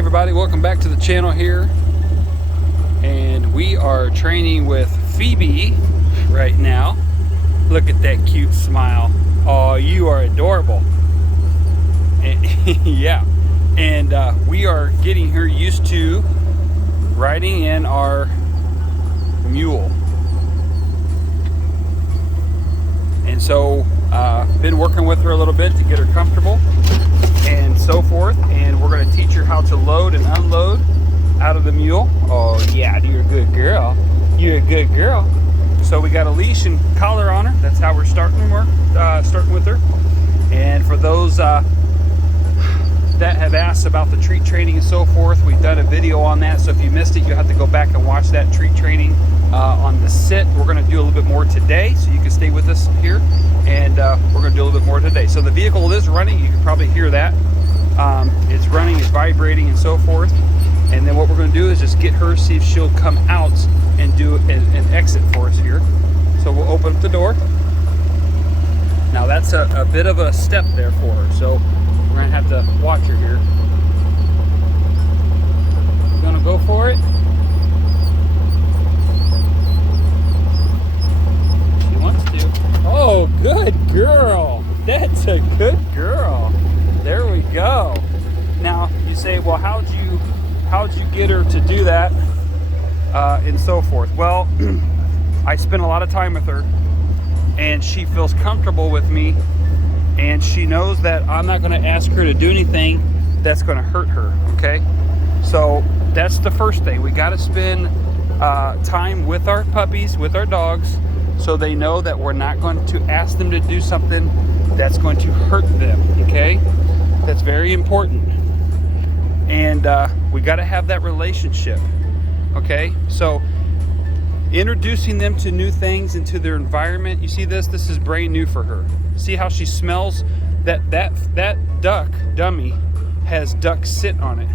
everybody, welcome back to the channel here. And we are training with Phoebe right now. Look at that cute smile. Oh, you are adorable. And, yeah, and we are getting her used to riding in our mule. And so been working with her a little bit to get her comfortable and so forth, and we're going to teach her how to load and unload out of the mule. Oh yeah, you're a good girl. You're a good girl. So we got a leash and collar on her. That's how we're starting with her. And for those that have asked about the treat training and so forth, we've done a video on that. So if you missed it, you'll have to go back and watch that treat training on the sit. We're going to do a little bit more today, so you can stay with us here. And we're going to do a little bit more today. So the vehicle is running. You can probably hear that. It's running, it's vibrating and so forth. And then what we're going to do is just get her, see if she'll come out and do an exit for us here. So we'll open up the door. Now that's a bit of a step there for her. So we're going to have to watch her here. You going to go for it? She wants to. Oh, good girl. That's a good girl. There we go. Now you say, well, how'd you get her to do that and so forth? Well, I spent a lot of time with her, and she feels comfortable with me, and she knows that I'm not going to ask her to do anything that's going to hurt her. Okay, so that's the first thing. We got to spend time with our puppies, with our dogs, so they know that we're not going to ask them to do something that's going to hurt them. Okay, that's very important. And we got to have that relationship. Okay, so introducing them to new things, into their environment. You see this is brand new for her. See how she smells? That duck dummy has duck sit on it,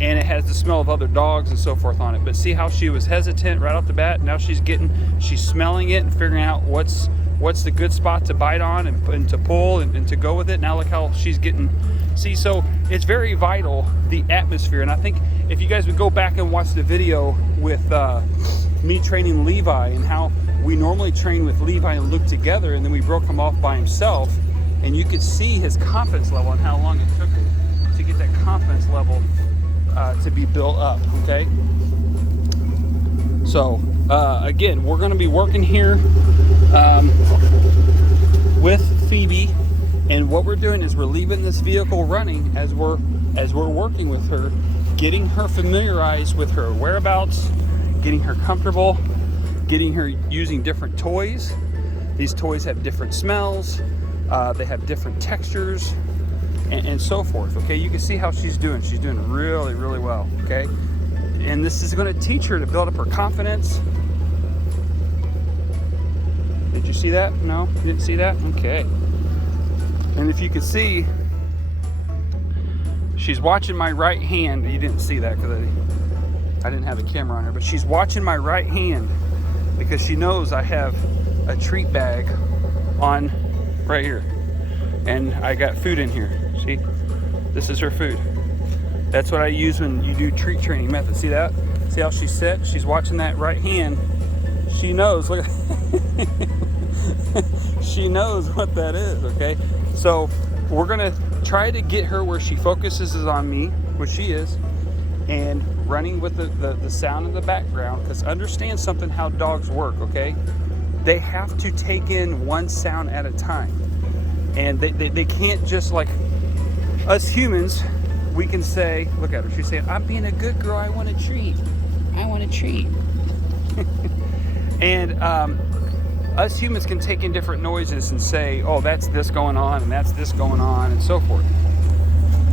and it has the smell of other dogs and so forth on it. But see how she was hesitant right off the bat? Now she's smelling it and figuring out what's the good spot to bite on and to pull and to go with it. Now look how she's getting. See, so it's very vital, the atmosphere. And I think if you guys would go back and watch the video with me training Levi, and how we normally train with Levi and Luke together, and then we broke him off by himself, and you could see his confidence level and how long it took to get that confidence level to be built up. Okay, so again, we're going to be working here with Phoebe. And what we're doing is we're leaving this vehicle running as we're working with her, getting her familiarized with her whereabouts, getting her comfortable, getting her using different toys. These toys have different smells, they have different textures, and so forth. Okay, you can see how she's doing. She's doing really, really well. Okay, and this is going to teach her to build up her confidence. Did you see that? No, you didn't see that? Okay. And if you can see, she's watching my right hand. You didn't see that because I didn't have the camera on her, but she's watching my right hand because she knows I have a treat bag on right here. And I got food in here. See, this is her food. That's what I use when you do treat training method. See that? See how she's set? She's watching that right hand. She knows, look. She knows what that is, okay? So we're gonna try to get her where she focuses on me, which she is, and running with the sound in the background, because understand something how dogs work, okay? They have to take in one sound at a time. And they can't just, like us humans, we can say, look at her, she's saying, I'm being a good girl, I want a treat. I want a treat. And us humans can take in different noises and say, oh, that's this going on, and that's this going on, and so forth.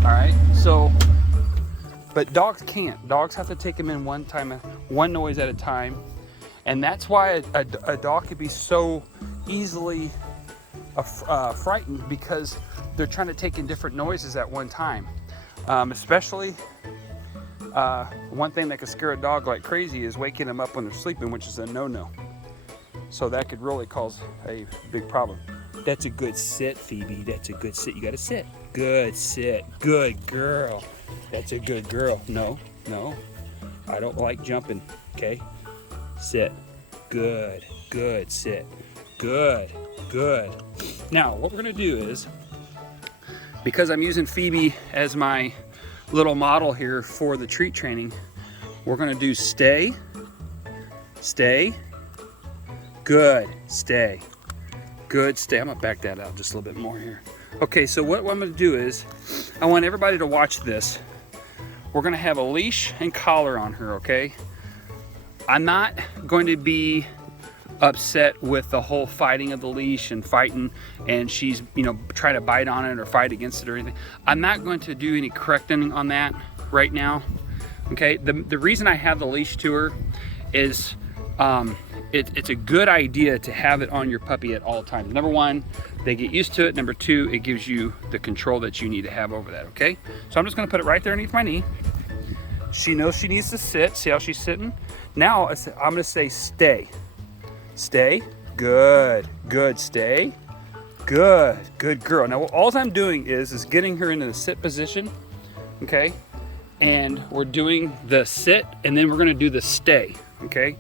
All right, so, but dogs can't. Dogs have to take them in one noise at a time. And that's why a dog could be so easily frightened, because they're trying to take in different noises at one time. Especially, one thing that could scare a dog like crazy is waking them up when they're sleeping, which is a no-no. So that could really cause a big problem. That's a good sit, Phoebe. That's a good sit. You got to sit. Good, sit. Good girl. That's a good girl. No, no. I don't like jumping, okay? Sit. Good, good, sit. Good, good. Now, what we're gonna do is, because I'm using Phoebe as my little model here for the treat training, we're gonna do stay, stay, good, stay, good, stay. I'm gonna back that out just a little bit more here. Okay, so what I'm gonna do is, I want everybody to watch this. We're gonna have a leash and collar on her, okay? I'm not going to be upset with the whole fighting of the leash and fighting, and she's, you know, trying to bite on it or fight against it or anything. I'm not going to do any correcting on that right now, okay? The reason I have the leash to her is it's a good idea to have it on your puppy at all times. Number one, they get used to it. Number two, it gives you the control that you need to have over that, okay? So I'm just gonna put it right there underneath my knee. She knows she needs to sit. See how she's sitting? Now I'm gonna say stay. Stay, good, good, stay, good, good girl. Now all I'm doing is getting her into the sit position, okay? And we're doing the sit, and then we're gonna do the stay, okay?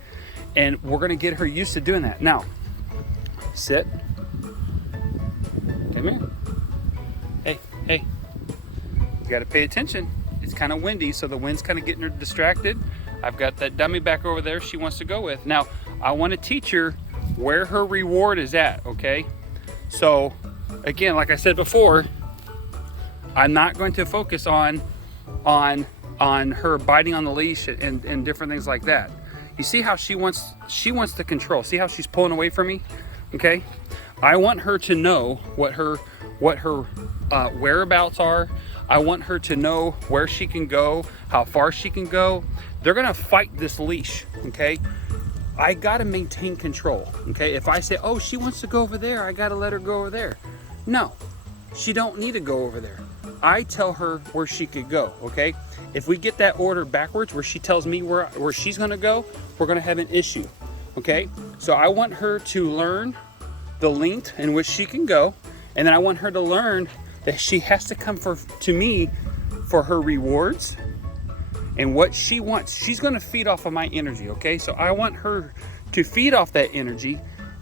And we're gonna get her used to doing that. Now, sit. Come here. Hey, hey. You gotta pay attention. It's kind of windy, so the wind's kind of getting her distracted. I've got that dummy back over there she wants to go with. Now, I want to teach her where her reward is at, okay? So, again, like I said before, I'm not going to focus on her biting on the leash and different things like that. You see how she wants the control. See how she's pulling away from me, okay? I want her to know what her whereabouts are. I want her to know where she can go, how far she can go. They're gonna fight this leash, okay? I gotta maintain control, okay? If I say, oh, she wants to go over there, I gotta let her go over there. No, she don't need to go over there. I tell her where she could go, okay? If we get that order backwards, where she tells me where she's gonna go, we're gonna have an issue, okay? So I want her to learn the length in which she can go, and then I want her to learn that she has to come to me for her rewards and what she wants. She's gonna feed off of my energy, okay? So I want her to feed off that energy,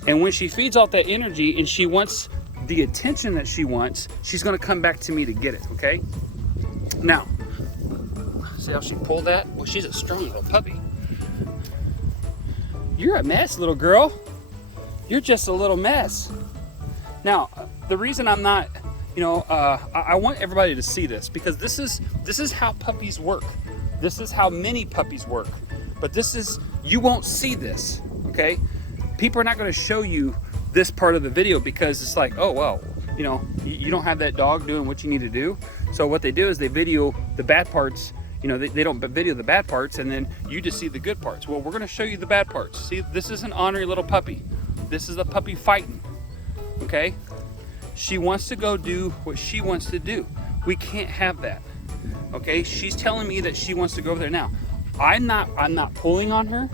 and when she feeds off that energy and she wants the attention that she wants, she's gonna come back to me to get it, okay? Now, see how she pulled that? Well, she's a strong little puppy. You're a mess, little girl. You're just a little mess. Now, the reason I'm not, you know, I want everybody to see this, because this is how puppies work. This is how many puppies work. But you won't see this, okay? People are not gonna show you this part of the video because it's like, oh, well, you know, you don't have that dog doing what you need to do. So what they do is they video the bad parts. You know, they don't video the bad parts, and then you just see the good parts. Well, we're gonna show you the bad parts. See, this is an ornery little puppy. This is a puppy fighting, okay? She wants to go do what she wants to do. We can't have that, okay? She's telling me that she wants to go over there. Now, I'm not pulling on her.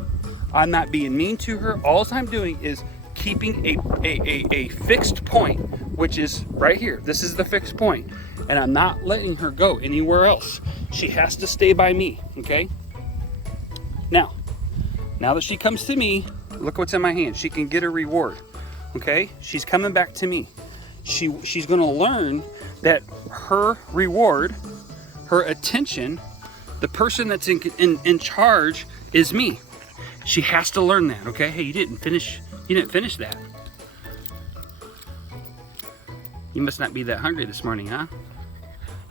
I'm not being mean to her. All I'm doing is keeping a fixed point, which is right here. This is the fixed point, and I'm not letting her go anywhere else. She has to stay by me, okay? Now that she comes to me, look what's in my hand. She can get a reward, okay? She's coming back to me. She's gonna learn that her reward, her attention, the person that's in charge is me. She has to learn that, okay? Hey, you didn't finish that. You must not be that hungry this morning, huh?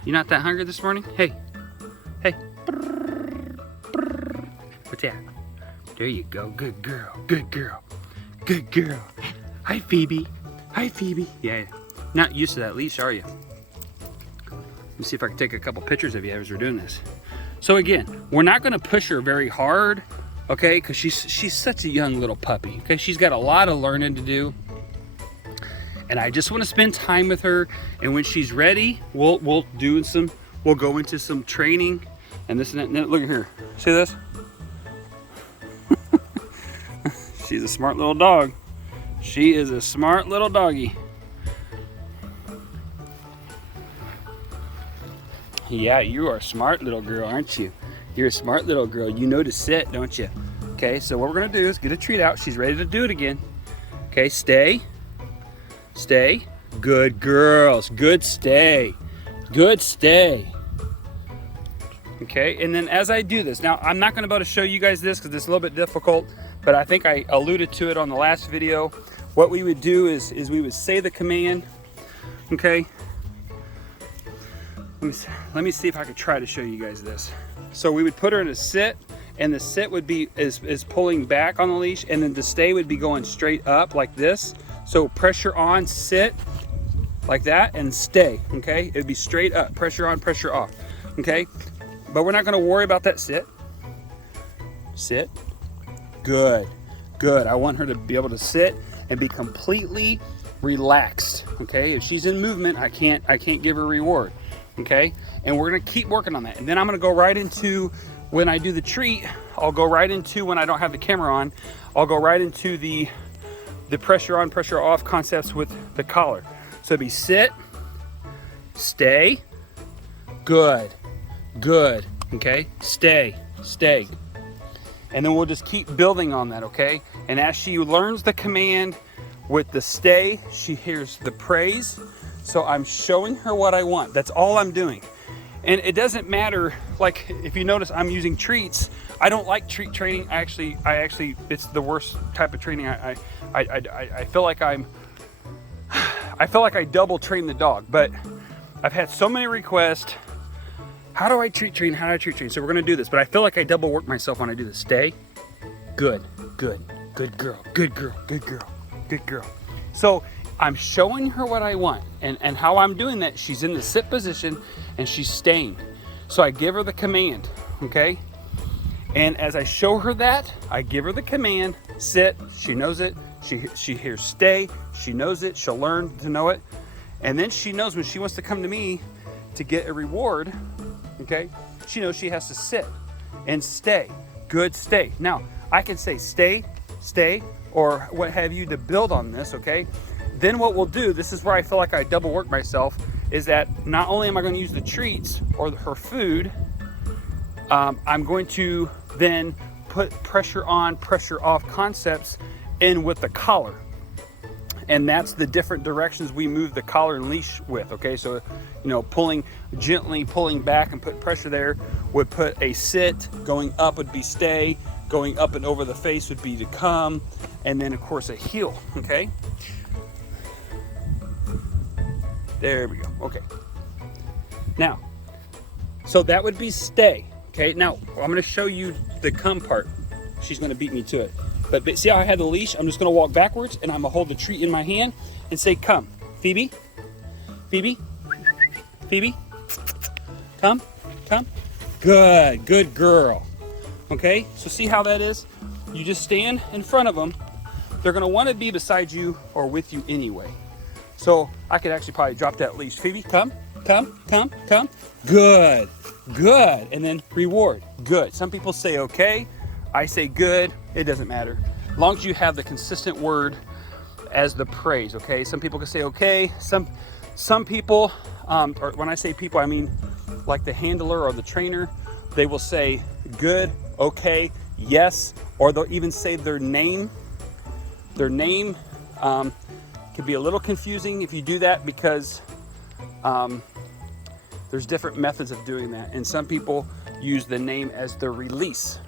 You not that hungry this morning? Hey. What's that? There you go, good girl, good girl, good girl. Hi, Phoebe. Hi, Phoebe. Yeah, not used to that leash, are you? Let me see if I can take a couple pictures of you as we're doing this. So again, we're not gonna push her very hard, okay? Because she's such a young little puppy, okay? She's got a lot of learning to do. And I just wanna spend time with her, and when she's ready, we'll go into some training and this and that. Now, look at here, see this? She's a smart little dog. She is a smart little doggy. Yeah, you are a smart little girl, aren't you? You're a smart little girl. You know to sit, don't you? Okay, so what we're gonna do is get a treat out. She's ready to do it again. Okay, stay. Stay. Good girls. Good stay. Good stay. Okay, and then as I do this, now I'm not gonna be able to show you guys this because it's a little bit difficult, but I think I alluded to it on the last video. What we would do is we would say the command, okay? Let me see if I could try to show you guys this. So we would put her in a sit, and the sit would be is pulling back on the leash, and then the stay would be going straight up like this. So pressure on, sit, like that, and stay, okay? It'd be straight up, pressure on, pressure off, okay? But we're not gonna worry about that sit. Sit, good, good. I want her to be able to sit and be completely relaxed, okay? If she's in movement, I can't give her reward, okay? And we're gonna keep working on that. And then I'm gonna go right into, when I do the treat, I'll go right into, when I don't have the camera on, I'll go right into the pressure on, pressure off concepts with the collar. So it'd be sit, stay, good, good, okay? Stay, stay. And then we'll just keep building on that, okay? And as she learns the command with the stay, she hears the praise. So I'm showing her what I want. That's all I'm doing. And it doesn't matter, like if you notice I'm using treats. I don't like treat training. I actually, it's the worst type of training. I feel like I feel like I double train the dog, but I've had so many requests. How do I treat train? How do I treat train? So we're gonna do this, but I feel like I double work myself when I do this. Stay, good, good, good girl, good girl, good girl, good girl. So I'm showing her what I want, and how I'm doing that, she's in the sit position and she's staying. So I give her the command, okay? And as I show her that, I give her the command, sit, she knows it, she hears stay, she knows it, she'll learn to know it. And then she knows when she wants to come to me to get a reward, okay, she knows she has to sit and stay. Good, stay. Now, I can say stay, stay, or what have you to build on this, okay? Then what we'll do, this is where I feel like I double work myself, is that not only am I going to use the treats or her food, I'm going to then put pressure on, pressure off concepts in with the collar. And that's the different directions we move the collar and leash with, okay? So, you know, gently pulling back and put pressure there would put a sit, going up would be stay, going up and over the face would be to come, and then of course a heel, okay? There we go, okay. Now, so that would be stay, okay? Now, I'm gonna show you the come part. She's gonna beat me to it. But see how I had the leash? I'm just gonna walk backwards and I'm gonna hold the treat in my hand and say, come. Phoebe, Phoebe, Phoebe, come, come. Good, good girl. Okay, so see how that is? You just stand in front of them. They're gonna wanna be beside you or with you anyway. So I could actually probably drop that leash. Phoebe, come, come, come, come. Good, good. And then reward, good. Some people say okay. I say good, it doesn't matter. As long as you have the consistent word as the praise, okay? Some people can say okay. Some people, or when I say people, I mean like the handler or the trainer, they will say good, okay, yes, or they'll even say their name. Their name could be a little confusing if you do that because there's different methods of doing that. And some people use the name as the release.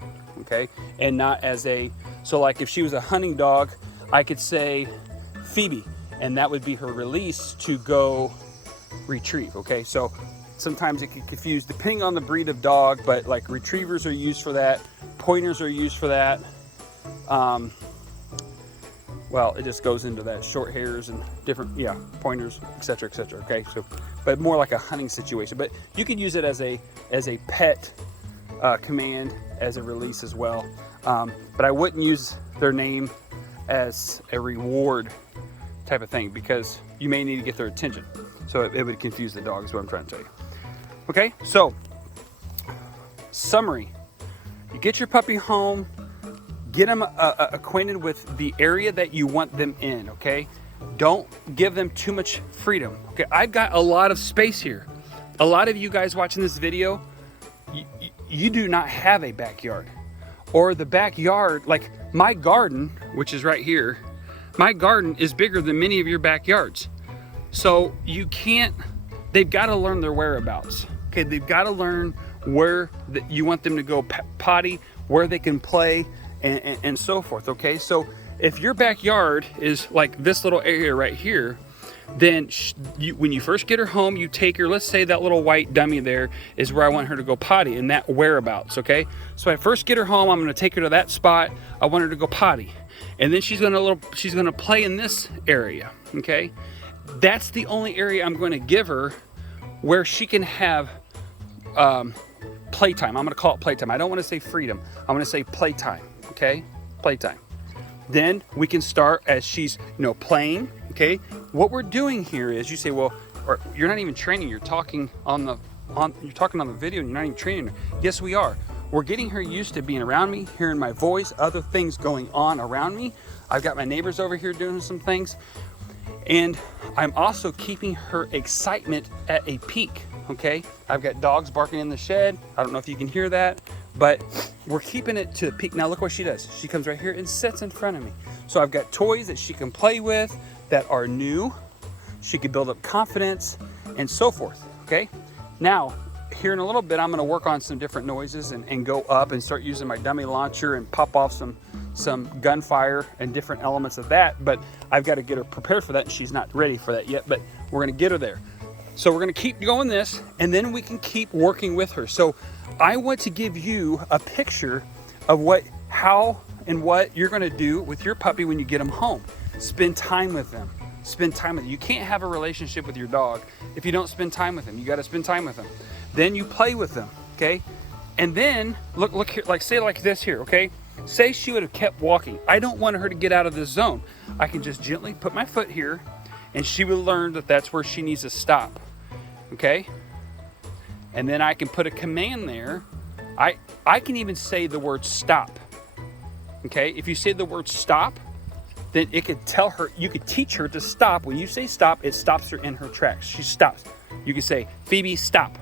Okay, and not as a, so like if she was a hunting dog, I could say Phoebe, and that would be her release to go retrieve, okay? So sometimes it can confuse depending on the breed of dog, but like retrievers are used for that, pointers are used for that. Well, it just goes into that, short hairs and different, yeah, pointers, etc., okay? So, but more like a hunting situation, but you could use it as a pet command, as a release as well, but I wouldn't use their name as a reward type of thing because you may need to get their attention, so it would confuse the dog is what I'm trying to tell you. Okay, so summary: you get your puppy home, get them acquainted with the area that you want them in, okay? Don't give them too much freedom, okay? I've got a lot of space here, a lot of you guys watching this video, you do not have a backyard, or the backyard, like my garden, which is right here, my garden is bigger than many of your backyards. So you can't, they've got to learn their whereabouts. Okay, they've got to learn where you want them to go potty, where they can play, and so forth. Okay, so if your backyard is like this little area right here, then when you first get her home, you take her, let's say that little white dummy there is where I want her to go potty, in that whereabouts. Okay, so I first get her home, I'm going to take her to that spot. I want her to go potty, and then she's going to play in this area. Okay, that's the only area I'm going to give her where she can have playtime. I'm going to call it playtime. I don't want to say freedom. I'm going to say playtime. Okay, playtime. Then we can start as she's, playing. Okay, what we're doing here is, you say, well, or you're not even training. You're talking on the video, and you're not even training her. Yes, we are. We're getting her used to being around me, hearing my voice, other things going on around me. I've got my neighbors over here doing some things, and I'm also keeping her excitement at a peak. Okay, I've got dogs barking in the shed. I don't know if you can hear that, but we're keeping it to a peak. Now look what she does. She comes right here and sits in front of me. So I've got toys that she can play with that are new. She can build up confidence and so forth. Okay, now here in a little bit, I'm going to work on some different noises and go up and start using my dummy launcher and pop off some gunfire and different elements of that. But I've got to get her prepared for that, and she's not ready for that yet, but we're going to get her there. So we're going to keep going this, and then we can keep working with her. So I want to give you a picture of how and what you're going to do with your puppy when you get them home. Spend time with them. Spend time with them. You can't have a relationship with your dog if you don't spend time with them. You got to spend time with them. Then you play with them, okay? And then look here, like say like this here, okay? Say she would have kept walking. I don't want her to get out of this zone. I can just gently put my foot here, and she will learn that that's where she needs to stop. Okay, and then I can put a command there. I can even say the word stop. Okay, if you say the word stop, then it could tell her, you could teach her to stop. When you say stop, it stops her in her tracks. She stops. You can say, Phoebe, stop,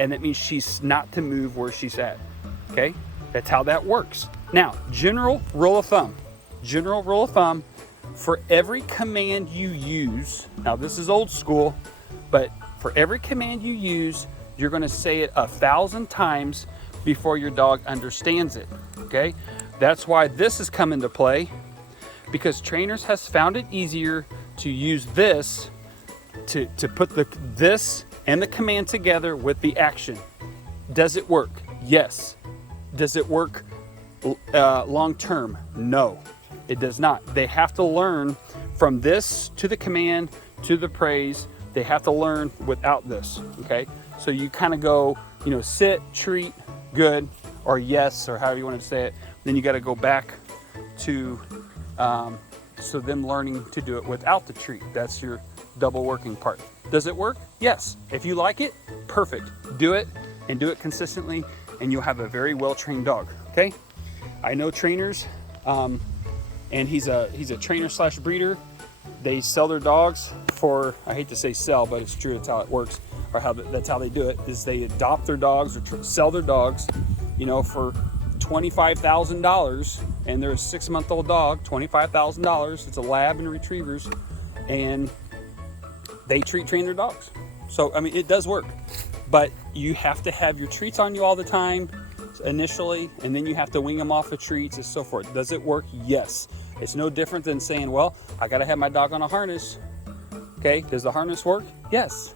and that means she's not to move where she's at. Okay, that's how that works. Now, general rule of thumb, for every command you use, now this is old school, but for every command you use, you're going to say it 1,000 times before your dog understands it. Okay, that's why this has come into play, because trainers has found it easier to use this to put this and the command together with the action. Does it work? Yes. Does it work long term? No, it does not. They have to learn from this to the command to the praise. They have to learn without this, okay? So you kind of go, sit, treat, good, or yes, or however you want to say it. Then you got to go back to, so them learning to do it without the treat. That's your double working part. Does it work? Yes. If you like it, perfect. Do it, and do it consistently, and you'll have a very well-trained dog, okay? I know trainers, and he's a trainer / breeder. They sell their dogs for, I hate to say sell, but it's true, it's how it works, or that's how they do it, is they adopt their dogs or sell their dogs, for $25,000, and they're a 6-month-old dog, $25,000. It's a lab and retrievers, and they train their dogs. So, I mean, it does work, but you have to have your treats on you all the time initially, and then you have to wing them off the treats and so forth. Does it work? Yes. It's no different than saying, well, I got to have my dog on a harness. Okay, does the harness work? Yes.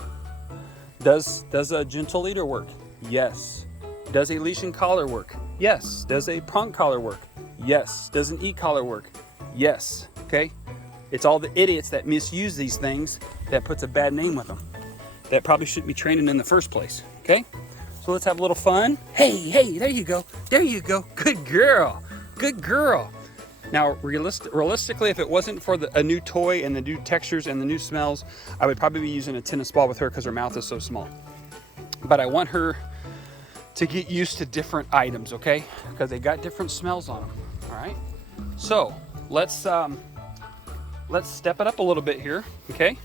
Does a gentle leader work? Yes. Does a leash and collar work? Yes. Does a prong collar work? Yes. Does an e-collar work? Yes. Okay, it's all the idiots that misuse these things that puts a bad name with them, that probably shouldn't be training in the first place. Okay, so let's have a little fun. Hey, there you go. Good girl. Now, realistically, if it wasn't for a new toy and the new textures and the new smells, I would probably be using a tennis ball with her because her mouth is so small. But I want her to get used to different items, okay? Because they got different smells on them, all right? So let's step it up a little bit here, okay?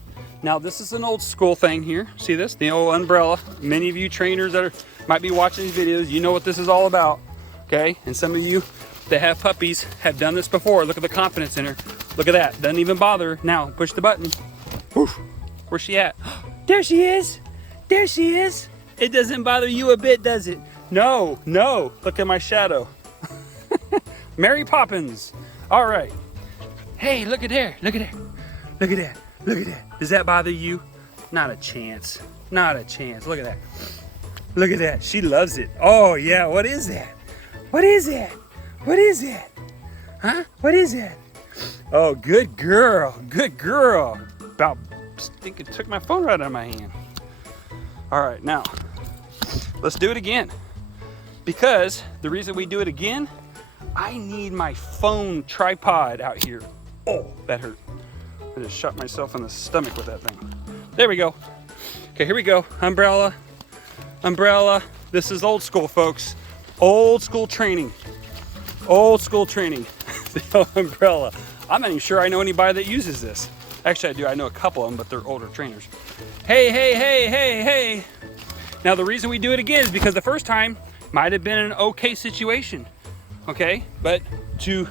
Now this is an old school thing here. See this? The old umbrella. Many of you trainers that might be watching these videos, you know what this is all about. Okay? And some of you that have puppies have done this before. Look at the confidence in her. Look at that. Doesn't even bother her. Now push the button. Woof. Where's she at? There she is. There she is. It doesn't bother you a bit, does it? No, no. Look at my shadow. Mary Poppins. All right. Hey, look at there. Look at there. Look at that. Look at that. Does that bother you? Not a chance. Not a chance. Look at that. Look at that. She loves it. Oh, yeah. What is that? What is that? What is that? Huh? What is that? Oh, good girl. Good girl. About stinking took my phone right out of my hand. All right, now let's do it again. Because the reason we do it again, I need my phone tripod out here. Oh, that hurt. I just shot myself in the stomach with that thing. There we go. Okay, here we go. Umbrella, umbrella. This is old school, folks. Old school training. Old school training. The umbrella. I'm not even sure I know anybody that uses this. Actually, I do. I know a couple of them, but they're older trainers. Hey, hey, hey, hey, hey. Now, the reason we do it again is because the first time might have been an okay situation. Okay, but to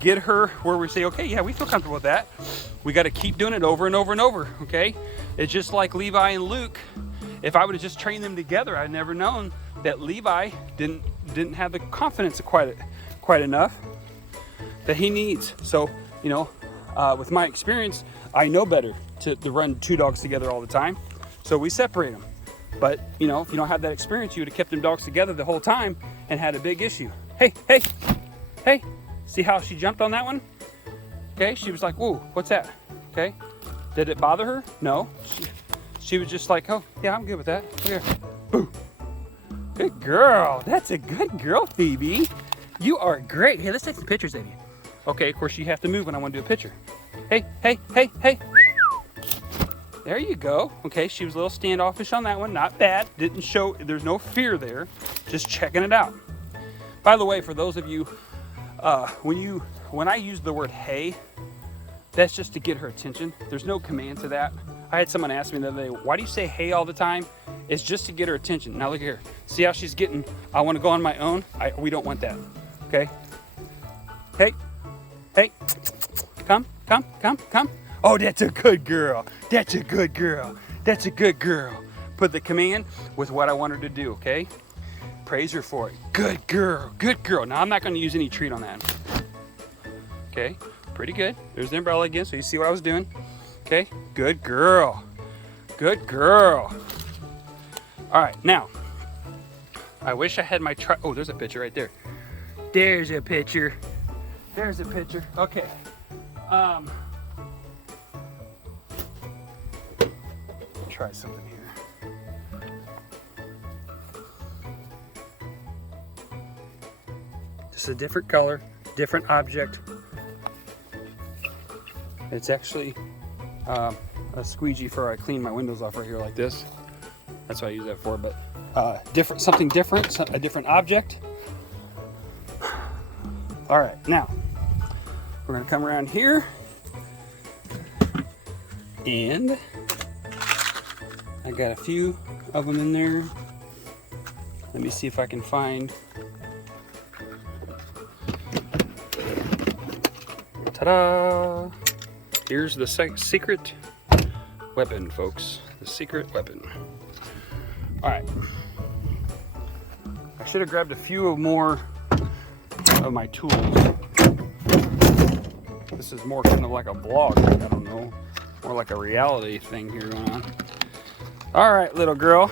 get her where we say, okay, yeah, we feel comfortable with that, we got to keep doing it over and over and over. Okay, it's just like Levi and Luke. If I would have just trained them together, I'd never known that Levi didn't have the confidence quite enough that he needs. So, you know, with my experience, I know better to run two dogs together all the time. So we separate them. But, you know, if you don't have that experience, you would have kept them dogs together the whole time and had a big issue. Hey, hey, hey. See how she jumped on that one? Okay, she was like, whoa, what's that? Okay, did it bother her? No. She was just like, oh, yeah, I'm good with that. Here, boo. Good girl. That's a good girl, Phoebe. You are great. Hey, let's take some pictures of you. Okay, of course you have to move when I want to do a picture. Hey, hey, hey, hey. There you go. Okay, she was a little standoffish on that one. Not bad. Didn't show, there's no fear there. Just checking it out. By the way, for those of you, when I use the word hey, that's just to get her attention. There's no command to that. I had someone ask me the other day, why do you say hey all the time? It's just to get her attention. Now look here. See how she's getting, I want to go on my own? We don't want that. Okay? Hey, hey, come, come, come, come. Oh, that's a good girl. That's a good girl. That's a good girl. Put the command with what I want her to do, okay? Praise her for it. Good girl, good girl. Now, I'm not going to use any treat on that. Okay, pretty good. There's the umbrella again, so you see what I was doing. Okay, good girl. Good girl. All right, now, I wish I had my oh, there's a picture right there. There's a picture. There's a picture. Okay. Try something here. Just a different color, different object. It's actually a squeegee for I clean my windows off right here like this. That's what I use that for, but different, something different, a different object. All right, now we're gonna come around here and I got a few of them in there. Let me see if I can find. Ta-da! Here's the secret weapon, folks. The secret weapon. All right. I should have grabbed a few more of my tools. This is more kind of like a vlog. I don't know. More like a reality thing here going on. All right, little girl.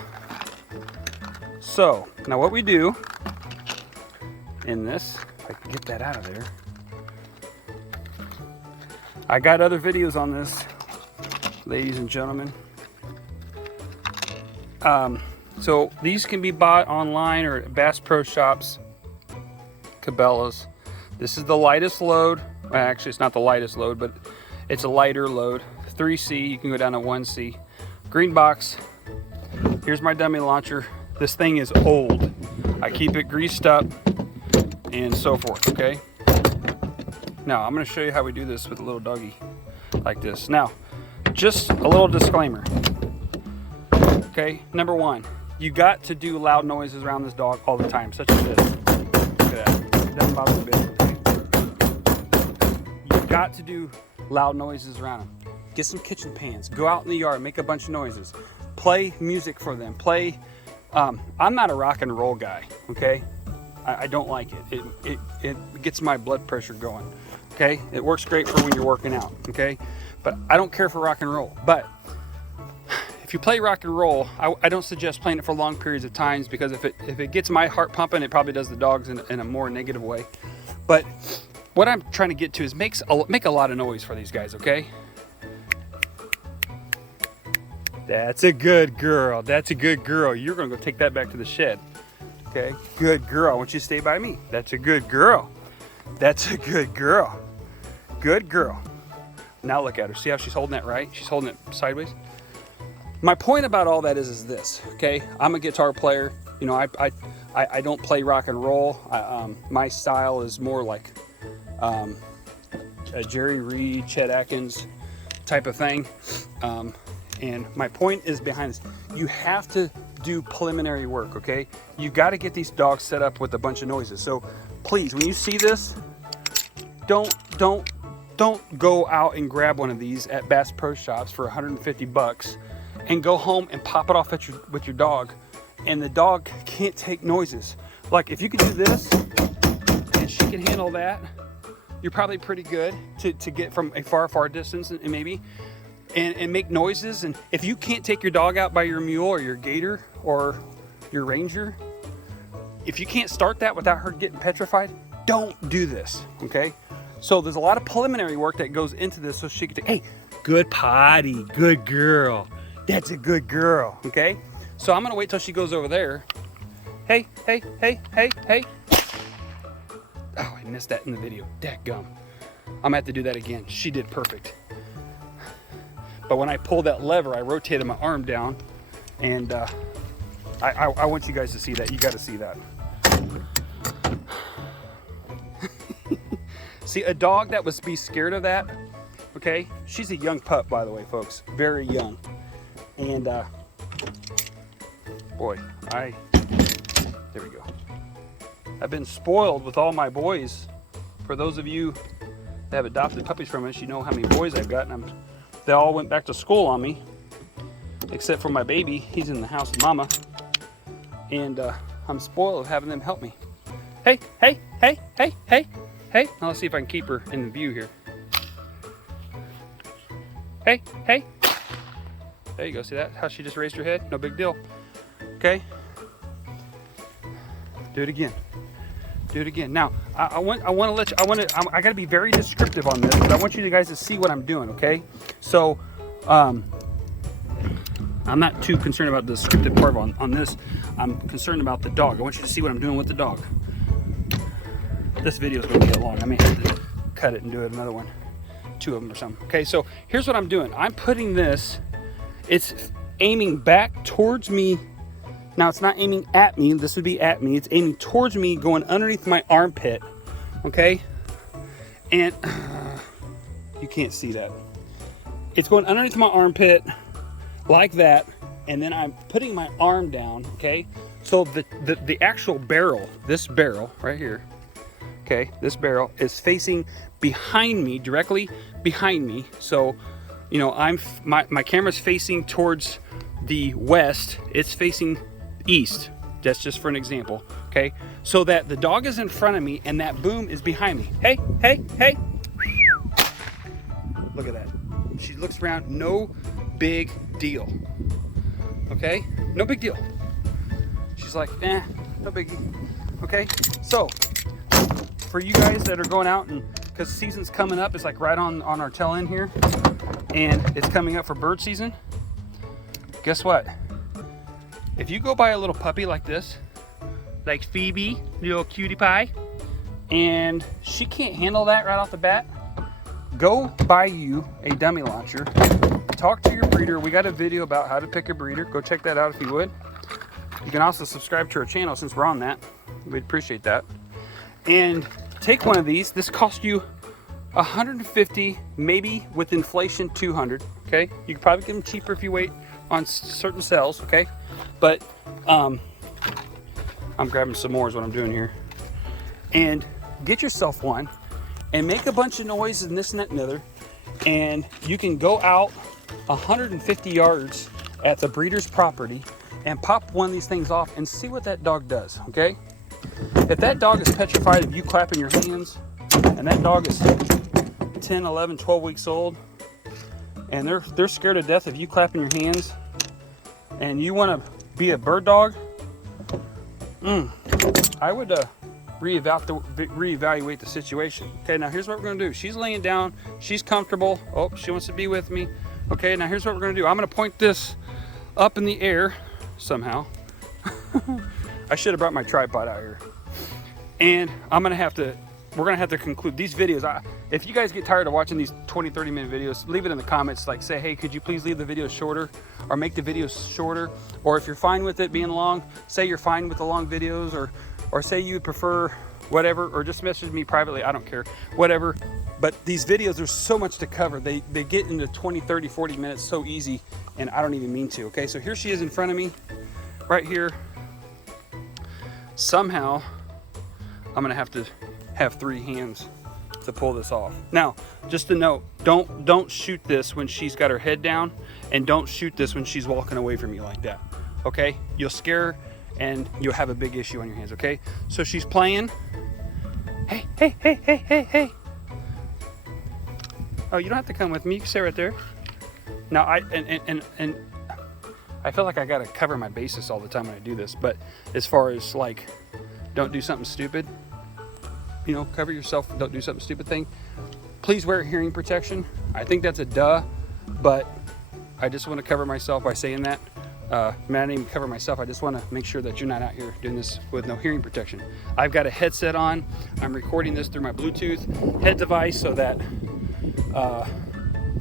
So, now what we do in this, if I can get that out of there. I got other videos on this, ladies and gentlemen. So these can be bought online or at Bass Pro Shops, Cabela's. This is the lightest load. Well, actually, it's not the lightest load, but it's a lighter load. 3C, you can go down to 1C. Green box. Here's my dummy launcher. This thing is old. I keep it greased up and so forth, okay? Now, I'm gonna show you how we do this with a little doggy like this. Now, just a little disclaimer. Okay, number one, you got to do loud noises around this dog all the time, such as this. Look at that. It doesn't bother me a bit. You got to do loud noises around them. Get some kitchen pans. Go out in the yard, make a bunch of noises. Play music for them. Play. I'm not a rock and roll guy. Okay, I don't like it. It gets my blood pressure going. Okay, it works great for when you're working out. Okay, but I don't care for rock and roll. But if you play rock and roll, I don't suggest playing it for long periods of times, because if it gets my heart pumping, it probably does the dogs in a more negative way. But what I'm trying to get to is make a lot of noise for these guys, okay? That's a good girl. That's a good girl. You're gonna go take that back to the shed. Okay, good girl. I want you to stay by me. That's a good girl. That's a good girl. Good girl. Now look at her. See how she's holding that right? She's holding it sideways. My point about all that is this, okay? I'm a guitar player. You know, I don't play rock and roll. My style is more like a Jerry Reed, Chet Atkins type of thing. And my point is behind this. You have to do preliminary work, okay? You got to get these dogs set up with a bunch of noises. So please, when you see this, don't go out and grab one of these at Bass Pro Shops for 150 bucks and go home and pop it off with your dog, and the dog can't take noises. Like, if you can do this and she can handle that, you're probably pretty good to get from a far distance and maybe and make noises. And if you can't take your dog out by your mule or your gator or your ranger, if you can't start that without her getting petrified, don't do this, okay? So there's a lot of preliminary work that goes into this so she can take, hey, good potty, good girl. That's a good girl, okay? So I'm gonna wait till she goes over there. Hey, hey, hey, hey, hey. Oh, I missed that in the video. Dadgum. I'm gonna have to do that again. She did perfect. But when I pulled that lever, I rotated my arm down, and I want you guys to see that. You gotta see that. See, a dog that would be scared of that, okay? She's a young pup, by the way, folks. Very young. And boy, there we go. I've been spoiled with all my boys. For those of you that have adopted puppies from us, you know how many boys I've got, and they all went back to school on me, except for my baby. He's in the house with mama, and I'm spoiled of having them help me. Hey, hey, hey, hey, hey, hey. Now let's see if I can keep her in the view here. Hey, hey. There you go. See that? How she just raised her head? No big deal. Okay. Do it again. Do it again. Now, I got to be very descriptive on this, because I want you guys to see what I'm doing. Okay. So, I'm not too concerned about the descriptive part on this. I'm concerned about the dog. I want you to see what I'm doing with the dog. This video is going to get long. I may have to cut it and do it another one, 2 of them or something. Okay. So here's what I'm doing. I'm putting this. It's aiming back towards me. Now it's not aiming at me. This would be at me. It's aiming towards me, going underneath my armpit. Okay? And you can't see that. It's going underneath my armpit like that. And then I'm putting my arm down. Okay? So the actual barrel, this barrel right here, okay, this barrel is facing behind me, directly behind me. So, you know, my camera's facing towards the west. It's facing east. That's just for an example. Okay, so that the dog is in front of me and that boom is behind me. Hey, hey, hey. Look at that. She looks around. No big deal. Okay, no big deal. She's like, no biggie. Okay, so for you guys that are going out, and because season's coming up, it's like right on our tail end here, and it's coming up for bird season. Guess what? If you go buy a little puppy like this, like Phoebe, little cutie pie, and she can't handle that right off the bat, go buy you a dummy launcher. Talk to your breeder. We got a video about how to pick a breeder. Go check that out if you would. You can also subscribe to our channel since we're on that. We'd appreciate that. And take one of these. This costs you 150, maybe with inflation 200. Okay, you can probably get them cheaper if you wait on certain sales. Okay, but I'm grabbing some more is what I'm doing here. And get yourself one and make a bunch of noise and this and that and the other, and you can go out 150 yards at the breeder's property and pop one of these things off and see what that dog does. Okay, if that dog is petrified of you clapping your hands, and that dog is 10, 11, 12 weeks old, and they're scared to death of you clapping your hands, and you want to be a bird dog, I would reevaluate the situation. Okay, now here's what we're going to do. She's laying down. She's comfortable. Oh, she wants to be with me. Okay, now here's what we're going to do. I'm going to point this up in the air somehow. I should have brought my tripod out here. And we're going to have to conclude these videos. If you guys get tired of watching these 20-30 minute videos, leave it in the comments. Like, say, hey, could you please leave the videos shorter, or make the videos shorter? Or if you're fine with it being long, say you're fine with the long videos, or say you prefer whatever, or just message me privately. I don't care, whatever. But these videos, there's so much to cover. They get into 20, 30, 40 minutes so easy, and I don't even mean to. Okay, so here she is in front of me, right here. Somehow, I'm gonna have to have 3 hands to pull this off. Now, just a note, don't shoot this when she's got her head down, and don't shoot this when she's walking away from you like that. Okay, you'll scare her and you'll have a big issue on your hands. Okay, so she's playing. Hey, hey, hey, hey, hey, hey. Oh, you don't have to come with me. You can stay right there. Now, I feel like I gotta cover my bases all the time when I do this, but as far as like, don't do something stupid. You know, cover yourself, don't do something stupid thing. Please wear hearing protection. I think that's a duh, but I just want to cover myself by saying that. I didn't even cover myself. I just want to make sure that you're not out here doing this with no hearing protection. I've got a headset on. I'm recording this through my Bluetooth head device so that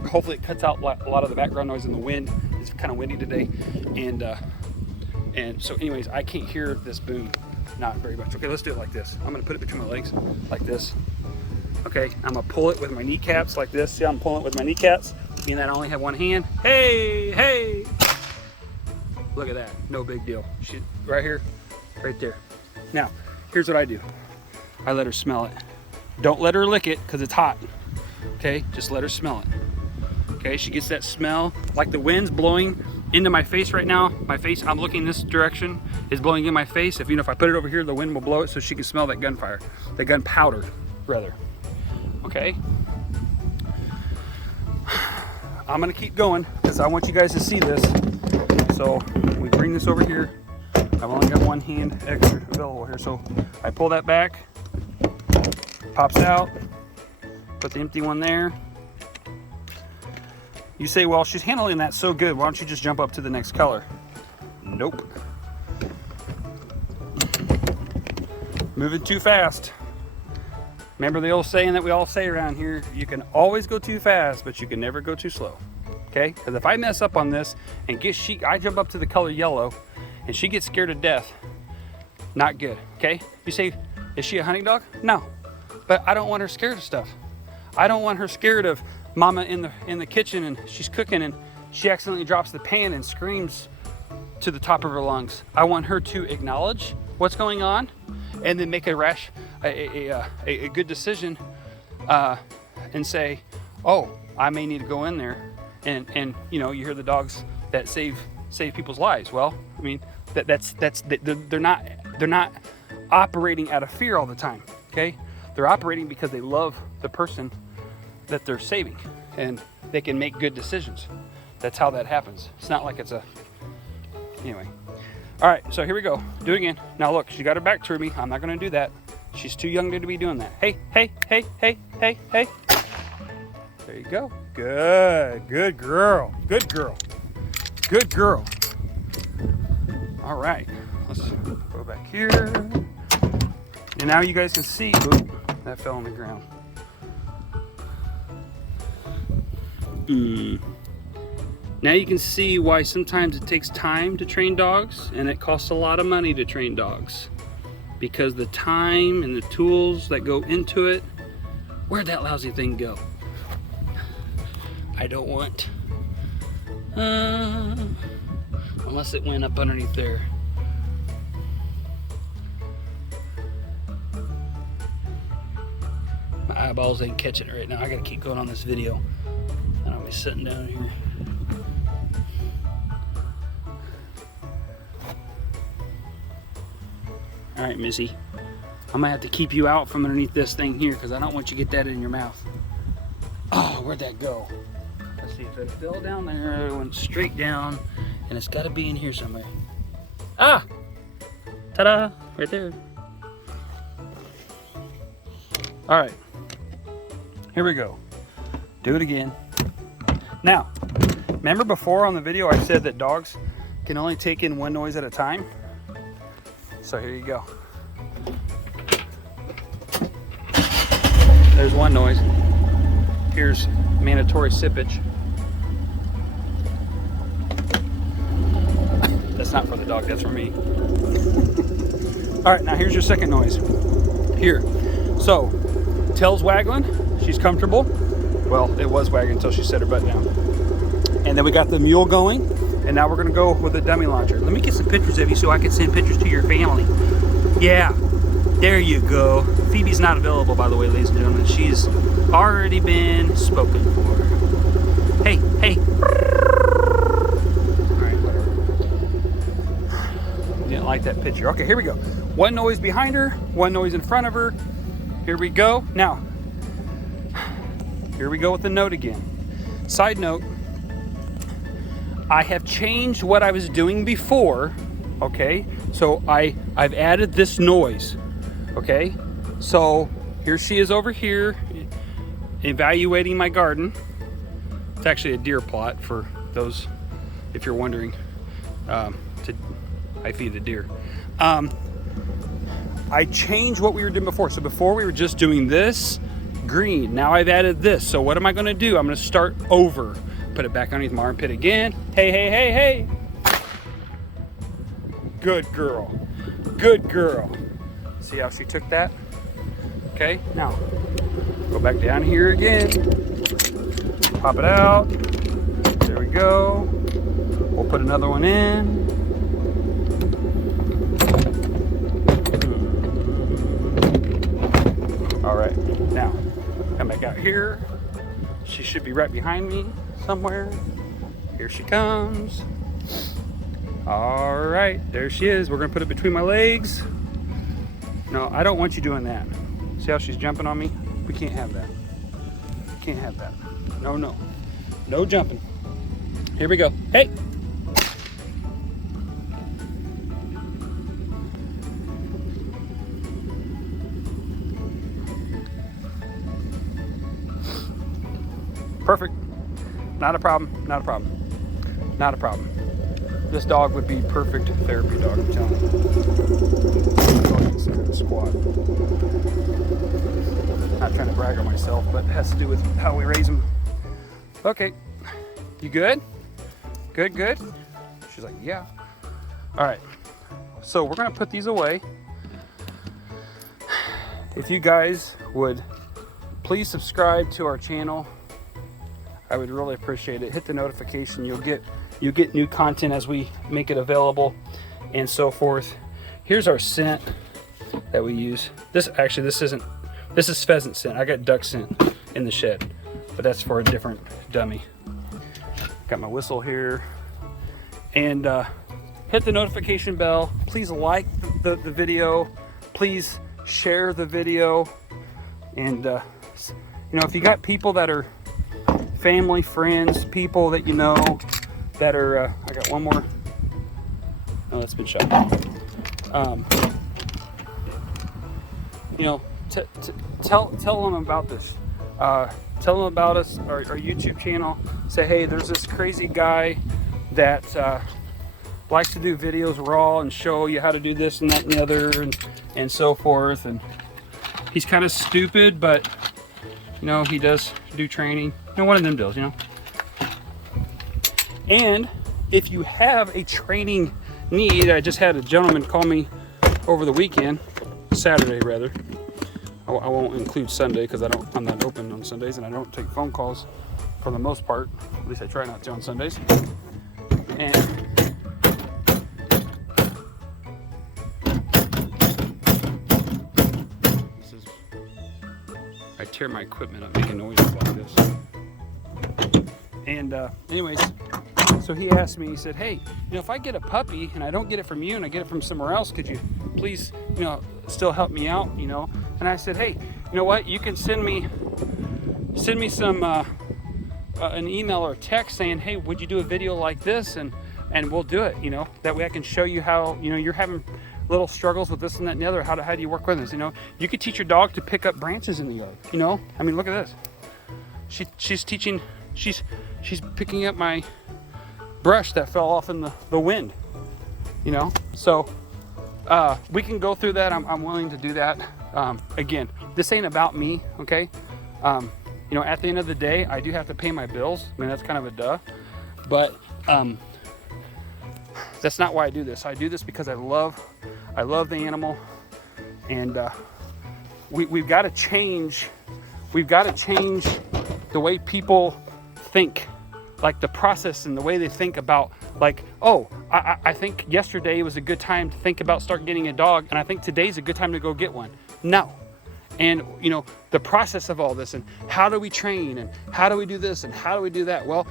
hopefully it cuts out a lot of the background noise and the wind. It's kind of windy today. And so anyways, I can't hear this boom. Not very much. Okay, let's do it like this. I'm gonna put it between my legs like this. Okay, I'm gonna pull it with my kneecaps like this. See, I'm pulling it with my kneecaps, and I only have one hand. Hey, hey! Look at that. No big deal. She, right here, right there. Now, here's what I do. I let her smell it. Don't let her lick it because it's hot. Okay, just let her smell it. Okay, she gets that smell like the wind's blowing into my face right now. My face, I'm looking this direction, is blowing in my face. If I put it over here, the wind will blow it so she can smell that gunfire, the gunpowder, rather. Okay. I'm gonna keep going because I want you guys to see this. So we bring this over here. I've only got one hand extra available here, so I pull that back, pops out, put the empty one there. You say, well, she's handling that so good, why don't you just jump up to the next color? Nope. Moving too fast. Remember the old saying that we all say around here, you can always go too fast, but you can never go too slow. Okay? Because if I mess up on this and I jump up to the color yellow and she gets scared to death, not good. Okay? You say, is she a hunting dog? No. But I don't want her scared of stuff. I don't want her scared of mama in the kitchen and she's cooking and she accidentally drops the pan and screams to the top of her lungs. I want her to acknowledge what's going on and then make a good decision and say, oh, I may need to go in there. And you know, you hear the dogs that save people's lives. Well, I mean, they're not operating out of fear all the time. Okay, they're operating because they love the person that they're saving, and they can make good decisions. That's how that happens. It's not like it's anyway. All right, so here we go. Do it again. Now look, she got her back to me. I'm not gonna do that. She's too young to be doing that. Hey, hey, hey, hey, hey, hey. There you go. Good girl. Good girl. Good girl. All right, let's go back here. And now you guys can see, oop, that fell on the ground. Now you can see why sometimes it takes time to train dogs and it costs a lot of money to train dogs, because the time and the tools that go into it Where'd that lousy thing go? I don't want, unless it went up underneath there. My eyeballs ain't catching it right now. I gotta keep going on this video. And I'll be sitting down here. All right, Missy. I'm gonna have to keep you out from underneath this thing here because I don't want you to get that in your mouth. Oh, where'd that go? Let's see if it fell down there. It went straight down, and it's got to be in here somewhere. Ah! Ta-da! Right there. All right. Here we go. Do it again. Now, remember before on the video I said that dogs can only take in one noise at a time? So here you go. There's one noise. Here's mandatory sippage. That's not for the dog, that's for me. All right, now here's your second noise. Here. So, tail's waggling. She's comfortable. Well, it was wagging until she set her butt down. And then we got the mule going. And now we're gonna go with the dummy launcher. Let me get some pictures of you so I can send pictures to your family. Yeah, there you go. Phoebe's not available, by the way, ladies and gentlemen. She's already been spoken for. Hey, hey. All right, whatever. Didn't like that picture. Okay, here we go. One noise behind her, one noise in front of her. Here we go. Now, here we go with the note again. Side note, I have changed what I was doing before, okay? So I've added this noise, okay? So here she is over here evaluating my garden. It's actually a deer plot for those, if you're wondering. I feed the deer. I changed what we were doing before. So before we were just doing this green. Now I've added this. So what am I gonna do? I'm gonna start over. Put it back underneath my armpit again. Hey, hey, hey, hey. Good girl. Good girl. See how she took that? Okay, now go back down here again. Pop it out. There we go. We'll put another one in. All right, now come back out here. She should be right behind me somewhere. Here she comes. All right, there she is. We're gonna put it between my legs. No, I don't want you doing that. See how she's jumping on me? We can't have that. Can't have that. No, no. No jumping. Here we go. Hey! Perfect. Not a problem. Not a problem. Not a problem. This dog would be perfect therapy dog, I'm telling you. Squat. Not trying to brag on myself, but it has to do with how we raise them. Okay. You good? Good, good? She's like, yeah. All right. So we're going to put these away. If you guys would please subscribe to our channel, I would really appreciate it. Hit the notification. You'll get new content as we make it available and so forth. Here's our scent that we use. This is pheasant scent. I got duck scent in the shed, but that's for a different dummy. Got my whistle here. And hit the notification bell. Please like the video. Please share the video. And you know, if you got people that are family, friends, people that you know that are, I got one more. Oh, that's been shot. You know, tell them about this. Tell them about us, our YouTube channel. Say, hey, there's this crazy guy that likes to do videos raw and show you how to do this and that and the other and so forth. And he's kind of stupid, but you know, he does do training. You know, one of them deals, you know. And if you have a training need, I just had a gentleman call me over the weekend, Saturday rather. I won't include Sunday because I'm not open on Sundays, and I don't take phone calls for the most part. At least I try not to on Sundays. And I tear my equipment up making noises like this. And anyways, so he asked me, he said, hey, if I get a puppy and I don't get it from you and I get it from somewhere else, could you please, still help me out, And I said, hey, you know what? You can send me some an email or a text saying, hey, would you do a video like this? And we'll do it, That way I can show you how, you're having little struggles with this and that and the other. How do you work with this? You could teach your dog to pick up branches in the yard. I mean, look at this. She's picking up my brush that fell off in the wind. So we can go through that. I'm willing to do that. Again, this ain't about me, okay? At the end of the day, I do have to pay my bills. I mean, that's kind of a duh. But that's not why I do this. I do this because I love the animal, and we've got to change. We've got to change the way people think, like the process and the way they think about, like, oh, I think yesterday was a good time to think about start getting a dog, and I think today's a good time to go get one. No. And the process of all this, and how do we train, and how do we do this, and how do we do that? Well,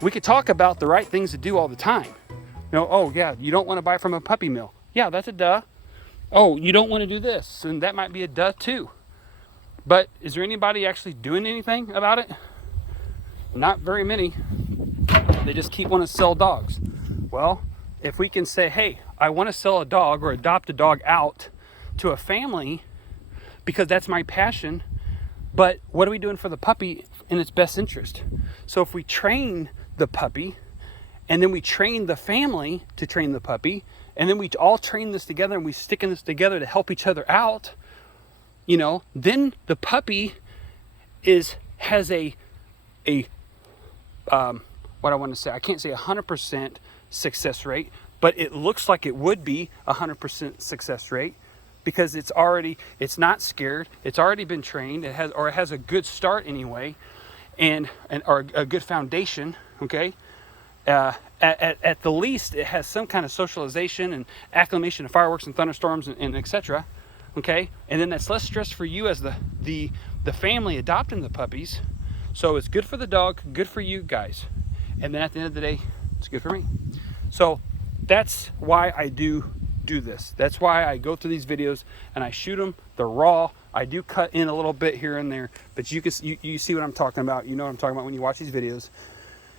we could talk about the right things to do all the time. Oh yeah, you don't want to buy from a puppy mill. Yeah, that's a duh. Oh, you don't want to do this, and that might be a duh too. But is there anybody actually doing anything about it? Not very many. They just keep wanting to sell dogs. Well, if we can say, hey, I want to sell a dog or adopt a dog out to a family because that's my passion, but what are we doing for the puppy in its best interest? So if we train the puppy, and then we train the family to train the puppy, and then we all train this together and we stick in this together to help each other out, then the puppy has a what I want to say, I can't say 100% success rate, but it looks like it would be 100% success rate because it's not scared, it's already been trained, it has a good start anyway, or a good foundation, okay? At the least, it has some kind of socialization and acclimation to fireworks and thunderstorms and etc. Okay, and then that's less stress for you as the family adopting the puppies. So it's good for the dog, good for you guys, and then at the end of the day, it's good for me. So that's why I do this. That's why I go through these videos and I shoot them. They're raw. I do cut in a little bit here and there, but you see what I'm talking about. You know what I'm talking about when you watch these videos.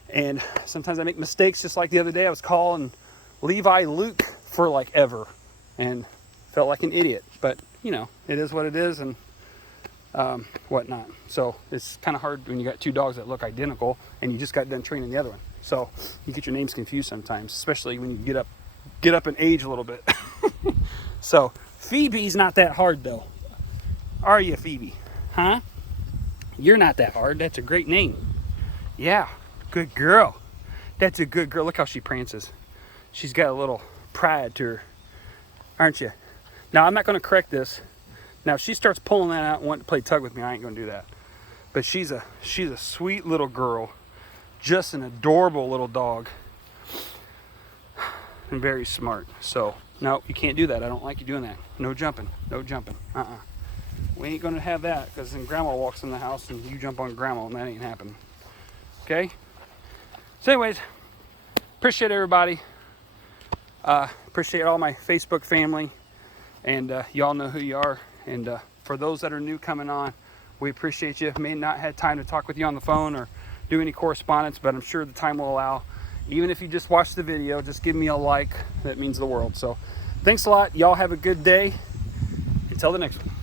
And sometimes I make mistakes, just like the other day I was calling Levi Luke for like ever and felt like an idiot, but it is what it is, and whatnot. So it's kind of hard when you got two dogs that look identical and you just got done training the other one. So you get your names confused sometimes, especially when you get up in age a little bit. So Phoebe's not that hard though. Are you, Phoebe? Huh? You're not that hard. That's a great name. Yeah. Good girl. That's a good girl. Look how she prances. She's got a little pride to her, aren't you? Now, I'm not going to correct this. Now, if she starts pulling that out and wanting to play tug with me, I ain't going to do that. But she's a sweet little girl. Just an adorable little dog. And very smart. So, no, you can't do that. I don't like you doing that. No jumping. No jumping. We ain't going to have that, because then Grandma walks in the house and you jump on Grandma, and that ain't happening. Okay? So anyways, appreciate everybody. Appreciate all my Facebook family, and y'all know who you are. And for those that are new coming on, we appreciate you. May not have time to talk with you on the phone or do any correspondence, but I'm sure the time will allow. Even if you just watch the video, just give me a like. That means the world. So thanks a lot. Y'all have a good day. Until the next one.